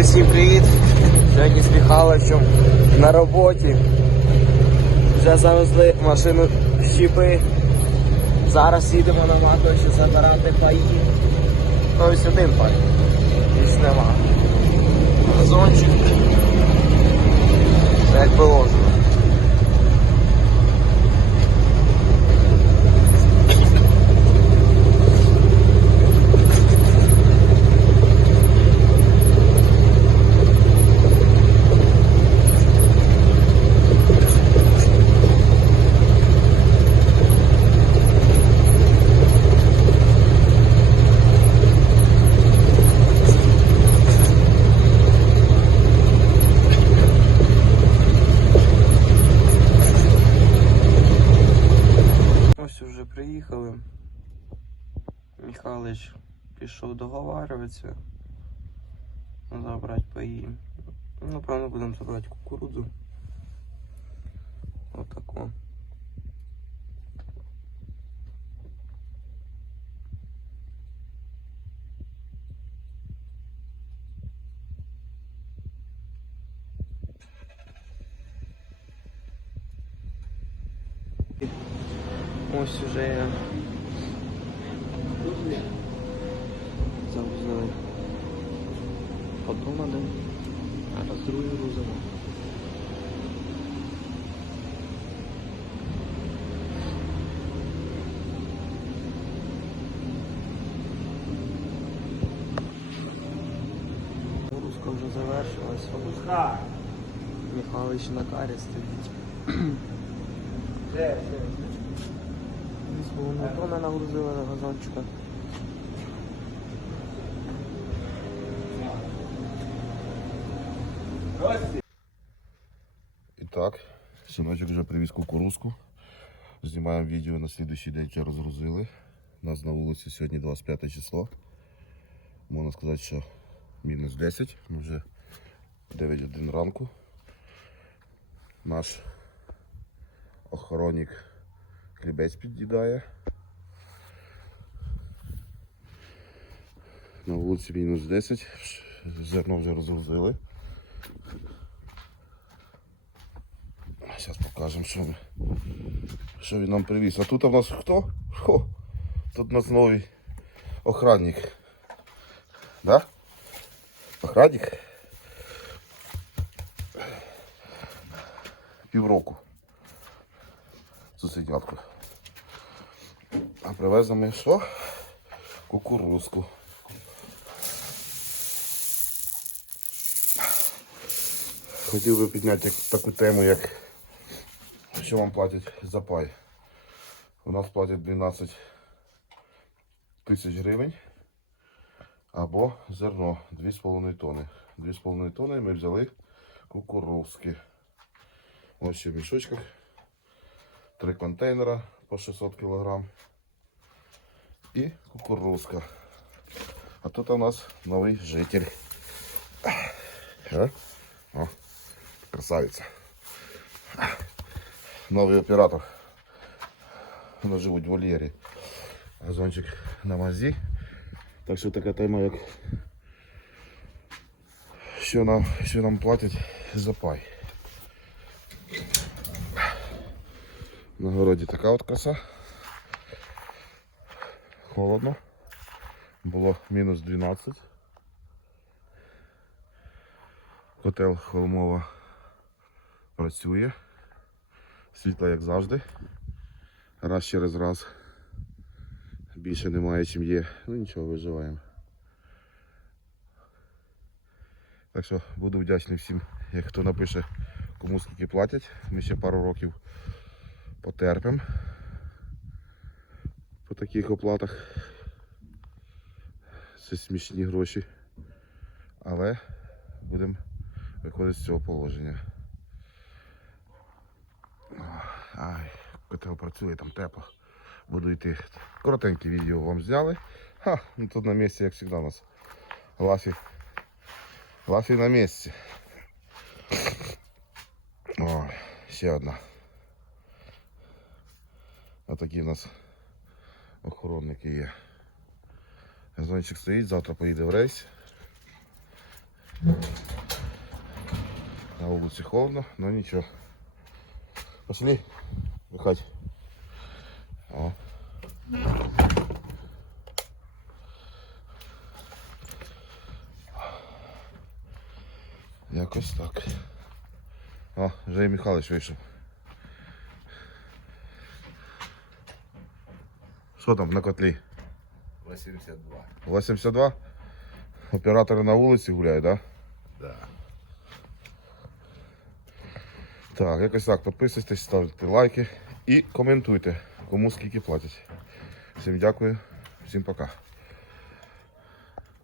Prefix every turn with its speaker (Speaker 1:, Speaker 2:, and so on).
Speaker 1: Друзі, всім привіт! Сьогодні з Михайловичем на роботі. Вже завезли машину щіпи. Зараз їдемо на матовище забирати паї. Ну, ось один пай. Більш нема. Газончик. Як положено. Ось вже приїхали. Михайлович пішов договарюватися. Забрати паї. Ну, правильно будемо забрати кукурудзу. Ось уже я завезли потом один, а раз другий грузимо. Грузка вже завершилась. Михайлович на карі стоїть. Тонни нагрузили на газончика.
Speaker 2: І так, синочок вже привіз кукурузку. Знімаємо відео на слідуючий день вже розгрузили. У нас на вулиці сьогодні 25 число. Можна сказати, що мінус 10, ми вже 9 годин ранку. Наш охоронник хлібець під'їдає. На вулиці мінус 10, зерно вже розгрузили. Зараз покажемо, що, ми- що він нам привіз. А тут у нас хто? Хо, тут у нас новий охранник. Да? Охранник? Півроку. Цуценятку. А привезли ми що? Кукурузку. Хотів би підняти таку тему, як що вам платять за пай. У нас платять 12 тисяч гривень або зерно 2,5 тони. 2,5 тони ми взяли кукурузки. Ось в мішочках. Три контейнера по 600 кг. І кукурузка. А тут у нас новий житель. О, красавиця. Новий оператор. Вони живуть в вольєрі. Газончик на мазі. Так що така тема, як що нам, що нам платять за пай. На городі така от краса. Холодно. Було мінус 12. Котел Холмова працює. Світло як завжди. Раз через раз. Більше немає чим є. Ну нічого, виживаємо. Так що буду вдячний всім, як хто напише, кому скільки платять. Ми ще пару років потерпимо по таких оплатах. Це смішні гроші. Але будемо виходити з цього положення. Ай, котел працює, там тепло. Буду йти. Коротеньке відео вам зняли. Ха, ну тут на місці, як завжди у нас. Лафі. Лафі на місці. О, ще одна. Отакі в нас охоронники є. Газончик стоїть, завтра поїде в рейс. На вулиці холодно, але нічого. Пошли. Виходь. О. Якось так. О, Жей Михайлович вийшов. Що там на котлі?
Speaker 3: 82.
Speaker 2: 82? Оператори на вулиці гуляють, так? Да?
Speaker 3: Да.
Speaker 2: Так, якось так. Підписуйтесь, ставте лайки і коментуйте, кому скільки платять. Всім дякую, всім пока.